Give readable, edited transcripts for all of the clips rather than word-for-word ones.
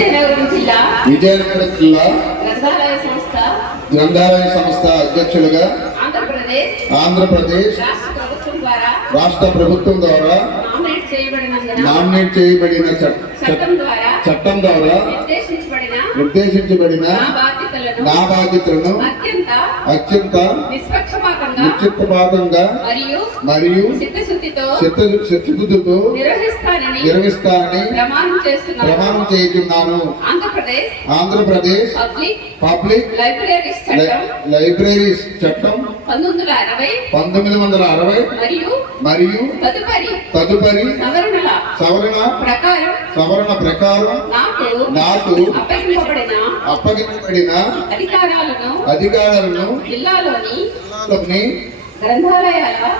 విజయనగరం జిల్లా గ్రంథాలయ సంస్థ అధ్యక్షులుగా ఆంధ్రప్రదేశ్ రాష్ట్ర ప్రభుత్వం ద్వారా నామినేట్ చేయబడిన చట్టం ద్వారా నిర్దేశించబడిన నా బాధ్యతలను అత్యంత నిష్పక్షపాతంగా మరియు చిత్తశుద్ధితో నిర్వహిస్తానని ప్రమాణం చేస్తున్నాను. ఆంధ్రప్రదేశ్ పబ్లిక్ లైబ్రరీస్ చట్టం 1960 మరియు తదుపరి సవరణ ప్రకారం నాకు అప్పగించబడిన అధికారాలను జిల్లాలోని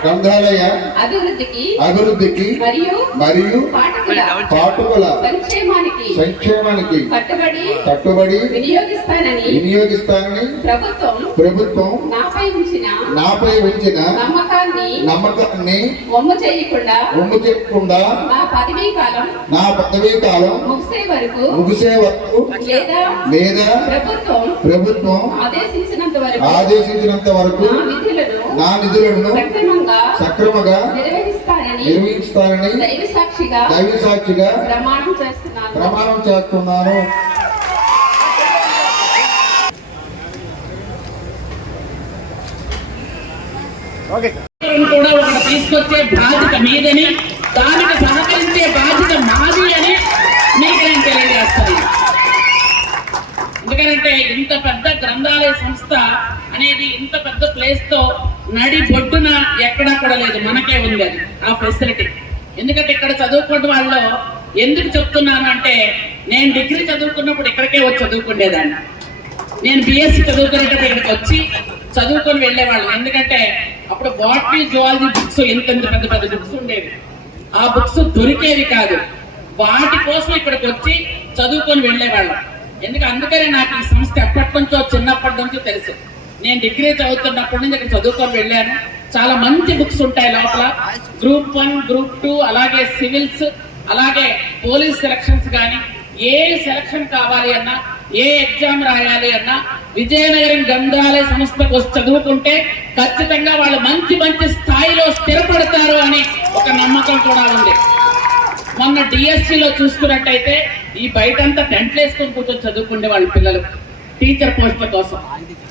గ్రంథాలయ అభివృద్ధికి మరియు పాఠకుల సంక్షేమానికి కట్టుబడి వినియోగిస్తానని ప్రభుత్వం నాపై ఉంచిన నమ్మకాన్ని వమ్ము చేయకుండా నా పదవీ కాలం ముగిసే వరకు లేదా ప్రభుత్వం ఆదేశించినంత వరకు నా నిధులను సక్రమంగా నిర్వహిస్తానని దైవ సాక్షిగా ప్రమాణం చేస్తున్నాను. కూడా ఒకటి తీసుకొచ్చే బాధ్యత మీదని, దానికి సహకరించే బాధ్యత మాది అని మీకు నేను తెలియజేస్తాను. ఎందుకంటే ఇంత పెద్ద గ్రంథాలయ సంస్థ అనేది ఇంత పెద్ద ప్లేస్ తో నడి బొడ్డున ఎక్కడా కూడా లేదు, మనకే ఉంది అది ఆ ఫెసిలిటీ. ఎందుకంటే ఇక్కడ చదువుకున్న వాళ్ళు ఎందుకు చెప్తున్నాను అంటే, నేను డిగ్రీ చదువుకున్నప్పుడు ఇక్కడికే వచ్చి చదువుకునేదాన్ని. నేను బిఎస్సి చదువుకునేటప్పుడు ఇక్కడికి వచ్చి చదువుకొని వెళ్ళేవాళ్ళం. ఎందుకంటే అప్పుడు బాటనీ జువాలజీ బుక్స్ ఎంత పెద్ద పెద్ద బుక్స్ ఉండేవి, ఆ బుక్స్ దొరికేవి కాదు. వాటి కోసం ఇక్కడికి వచ్చి చదువుకొని వెళ్ళేవాళ్ళం. అందుకనే నాకు ఈ సంస్థ ఎప్పటి నుంచో చిన్నప్పటి నుంచో తెలుసు. నేను డిగ్రీ చదువుతున్నప్పటి నుంచి ఇక్కడ చదువుకొని వెళ్ళాను. చాలా మంచి బుక్స్ ఉంటాయి లోపల. గ్రూప్ 1, గ్రూప్ 2, అలాగే సివిల్స్, అలాగే పోలీస్ సెలక్షన్స్ కానీ ఏ సెలక్షన్ కావాలి అన్నా, ఏ ఎగ్జామ్ రాయాలి అన్నా విజయనగరం గ్రంథాలయ సంస్థకు వచ్చి చదువుకుంటే ఖచ్చితంగా వాళ్ళు మంచి మంచి స్థాయిలో స్థిరపడతారు అని ఒక నమ్మకం కూడా ఉంది. మొన్న డిఎస్సిలో చూసుకున్నట్టయితే ఈ బయటంతా టెంట్లు వేసుకొని కూర్చొని చదువుకునే వాళ్ళ పిల్లలు టీచర్ పోస్టుల కోసం.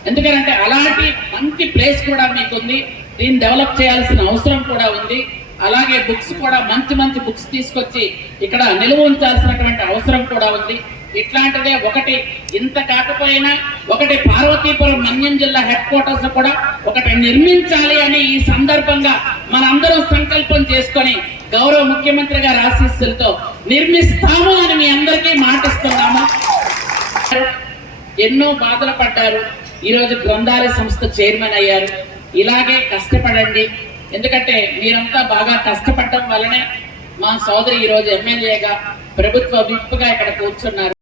ఎందుకంటే అలాంటి మంచి ప్లేస్ కూడా మీకుంది. దీన్ని డెవలప్ చేయాల్సిన అవసరం కూడా ఉంది. అలాగే బుక్స్ కూడా మంచి మంచి బుక్స్ తీసుకొచ్చి ఇక్కడ నిలువ ఉంచాల్సినటువంటి అవసరం కూడా ఉంది. ఇట్లాంటిదే ఒకటి, ఇంత కాకపోయినా ఒకటి పార్వతీపురం మన్యం జిల్లా హెడ్ క్వార్టర్స్ కూడా ఒకటి నిర్మించాలి అని ఈ సందర్భంగా మనందరం సంకల్పం చేసుకొని గౌరవ ముఖ్యమంత్రి గారి ఆశీస్సులతో నిర్మిస్తాము అని మీ అందరికీ మాటిస్తున్నాము. ఎన్నో బాధలు పడ్డారు, ఈరోజు గ్రంథాలయ సంస్థ చైర్మన్ అయ్యారు. ఇలాగే కష్టపడండి. ఎందుకంటే మీరంతా బాగా కష్టపడటం వల్లనే మా సోదరి ఈరోజు ఎమ్మెల్యేగా ప్రభుత్వ విప్గా ఇక్కడ కూర్చున్నారు.